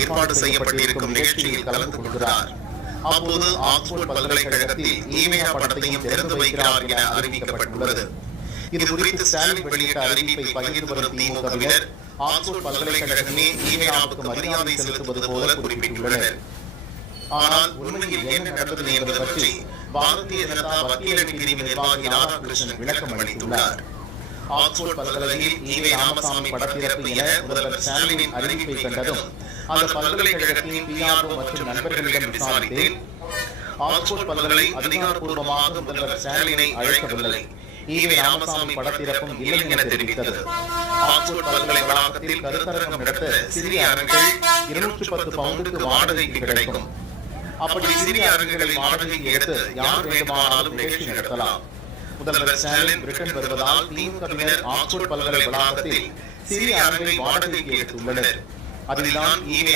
ஏற்பாடு செய்யப்பட்டிருக்கும் நிகழ்ச்சியில் கலந்து கொள்கிறார். அப்போது ஆக்ஸ்போர்ட் பல்கலைக்கழகத்தில் ஈவேரா படத்தையும் திறந்து வைக்கிறார் என அறிவிக்கப்பட்டுள்ளது. இது குறித்து ஸ்டாலின் வெளியிட்ட அறிவிப்பை பகிர்ந்து வரும் திமுகவினர் ஆக்ஸ்போர்ட் பல்கலைக்கழகமே ஈவேராவுக்கு மரியாதை செலுத்துவது போல குறிப்பிட்டுள்ளனர். ஆனால் உண்மையில் என்ன நடந்தது என்பது பற்றி பாரதிய ஜனதா வக்கீலணி பிரிவு நிர்வாகி ராதாகிருஷ்ணன் விளக்கம் அளித்துள்ளார். ஆக்ஸ்போர்ட் பல்கலையில் ஈவே ராமசாமி படத்திறப்பு என முதல்வர் ஸ்டாலினின் அறிவிப்பை கண்டதும் அந்த பல்கலைக்கழகத்தின் பிஆர்ஓ மற்றும் நண்பர்களிடம் விசாரித்தேன். ஆக்ஸ்போர்ட் பல்கலை அதிகாரப்பூர்வமாக முதல்வர் ஸ்டாலினை அழைக்கவில்லை. ஈவே ராமசாமி படத்திறப்பும் இல்லை என தெரிவித்தது. ஆக்ஸ்போர்ட் பல்கலை வளாகத்தில் கருத்தரங்கம் நடத்த சிறிய அரங்குகள் 210 பவுண்டுக்கு வாடகைக்கு கிடைக்கும். அப்படி சிறிய அரங்குகளை வாடகைக்கு எடுத்து யார் வேண்டுமானாலும் நிகழ்ச்சி நடத்தலாம். முதல்வர் ஸ்டாலின் பிரிட்டன் வருவதால் திமுகவினர் ஆக்ஸ்போர்ட் பல்கலை வளாகத்தில் சிறிய அரங்கை வாடகைக்கு எடுத்துள்ளனர். அதில்தான் ஈவே